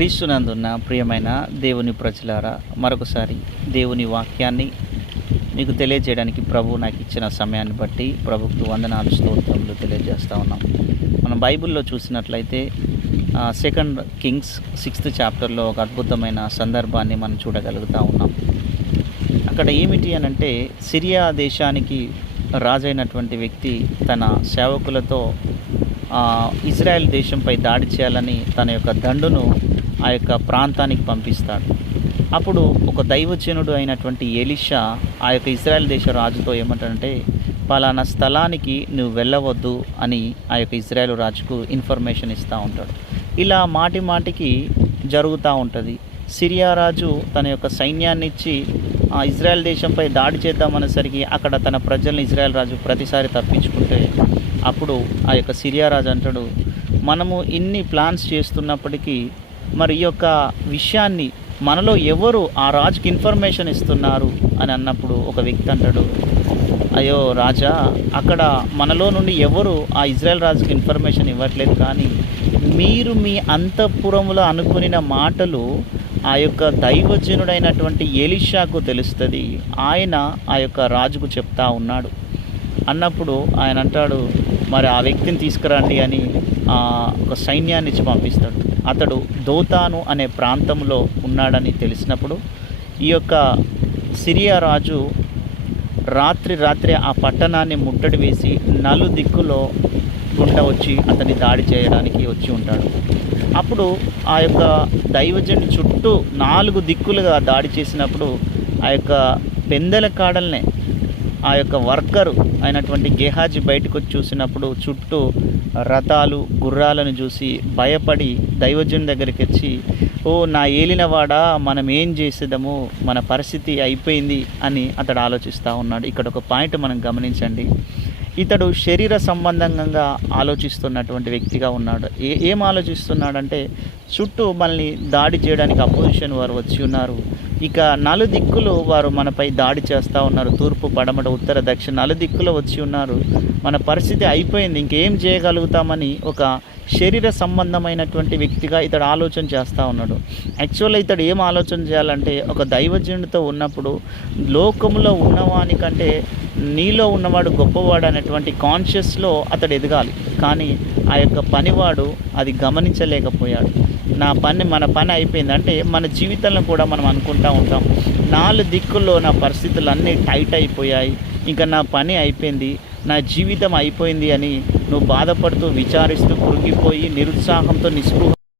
క్రీస్తునందున్న ప్రియమైన దేవుని ప్రజలారా, మరొకసారి దేవుని వాక్యాన్ని మీకు తెలియజేయడానికి ప్రభు నాకు ఇచ్చిన సమయాన్ని బట్టి ప్రభుకు వందనాలు స్తోత్రములు తెలియజేస్తూ ఉన్నాం. మనం బైబిల్లో చూసినట్లయితే 2 కింగ్స్ 6th చాప్టర్లో ఒక అద్భుతమైన సందర్భాన్ని మనం చూడగలుగుతూ ఉన్నాం. అక్కడ ఏమిటి అనంటే, సిరియా దేశానికి రాజైనటువంటి వ్యక్తి తన సేవకులతో ఇజ్రాయెల్ దేశంపై దాడి చేయాలని తన యొక్క దండును ఆ యొక్క ప్రాంతానికి పంపిస్తాడు. అప్పుడు ఒక దైవజనుడు అయినటువంటి ఎలీషా ఆ యొక్క ఇజ్రాయెల్ దేశ రాజుతో ఏమంటాడంటే, పలానా స్థలానికి నువ్వు వెళ్ళవద్దు అని ఆ యొక్క ఇజ్రాయెల్ రాజుకు ఇన్ఫర్మేషన్ ఇస్తూ ఉంటాడు. ఇలా మాటి మాటికి జరుగుతూ ఉంటుంది. సిరియా రాజు తన యొక్క సైన్యాన్ని ఇచ్చి ఇజ్రాయెల్ దేశంపై దాడి చేద్దామనేసరికి అక్కడ తన ప్రజల్ని ఇజ్రాయెల్ రాజు ప్రతిసారి తప్పించుకుంటే, అప్పుడు ఆ యొక్క సిరియా రాజు అంటాడు, మనము ఇన్ని ప్లాన్స్ చేస్తున్నప్పటికీ మరి ఈ యొక్క విషయాన్ని మనలో ఎవరు ఆ రాజుకి ఇన్ఫర్మేషన్ ఇస్తున్నారు అని అన్నప్పుడు ఒక వ్యక్తి అంటాడు, అయ్యో రాజా, అక్కడ మనలో నుండి ఎవరు ఆ ఇజ్రాయెల్ రాజుకి ఇన్ఫర్మేషన్ ఇవ్వట్లేదు, కానీ మీరు మీ అంతఃపురములో అనుకునిన మాటలు ఆ యొక్క దైవజనుడైనటువంటి ఎలీషాకు తెలుస్తుంది, ఆయన ఆ యొక్క రాజుకు చెప్తా ఉన్నాడు అన్నప్పుడు ఆయన అంటాడు, మరి ఆ వ్యక్తిని తీసుకురండి అని ఒక సైన్యాన్ని ఇచ్చి పంపిస్తాడు. అతడు దోతాను అనే ప్రాంతంలో ఉన్నాడని తెలిసినప్పుడు ఈ యొక్క సిరియా రాజు రాత్రి ఆ పట్టణాన్ని ముట్టడి వేసి నలుదిక్కులో గుండా వచ్చి అతన్ని దాడి చేయడానికి వచ్చి ఉంటాడు. అప్పుడు ఆ యొక్క దైవజనుడి చుట్టూ 4 దిక్కులుగా దాడి చేసినప్పుడు ఆ యొక్క పెందెల కాడల్నే ఆ యొక్క వర్కరు అయినటువంటి గేహాజీ బయటకు వచ్చి చూసినప్పుడు చుట్టూ రథాలు గుర్రాలను చూసి భయపడి దైవజనుడి దగ్గరికి వచ్చి, ఓ నా ఏలినవాడా, మనం ఏం చేసేదము, మన పరిస్థితి అయిపోయింది అని అతడు ఆలోచిస్తూ ఉన్నాడు. ఇక్కడ ఒక పాయింట్ మనం గమనించండి. ఇతడు శరీర సంబంధంగా ఆలోచిస్తున్నటువంటి వ్యక్తిగా ఉన్నాడు. ఏం ఆలోచిస్తున్నాడంటే, చుట్టూ మనల్ని దాడి చేయడానికి అపోజిషన్ వారు వచ్చి ఉన్నారు, ఇక 4 దిక్కులు వారు మనపై దాడి చేస్తూ ఉన్నారు, తూర్పు పడమట ఉత్తర దక్షిణ 4 దిక్కులు వచ్చి ఉన్నారు, మన పరిస్థితి అయిపోయింది, ఇంకేం చేయగలుగుతామని ఒక శరీర సంబంధమైనటువంటి వ్యక్తిగా ఇతడు ఆలోచన చేస్తూ ఉన్నాడు. యాక్చువల్గా ఇతడు ఏం ఆలోచన చేయాలంటే, ఒక దైవజనుడితో ఉన్నప్పుడు లోకంలో ఉన్నవానికంటే నీలో ఉన్నవాడు గొప్పవాడు అనేటువంటి కాన్షియస్లో అతడు ఎదగాలి. కానీ ఆ యొక్క పనివాడు అది గమనించలేకపోయాడు. మన పని అయిపోయింది అంటే, మన జీవితంలో కూడా మనం అనుకుంటూ ఉంటాం, 4 దిక్కుల్లో నా పరిస్థితులు అన్నీ టైట్ అయిపోయాయి, ఇంకా నా పని అయిపోయింది, నా జీవితం అయిపోయింది అని నువ్వు బాధపడుతూ విచారిస్తూ కృంగిపోయి నిరుత్సాహంతో నిస్పృహ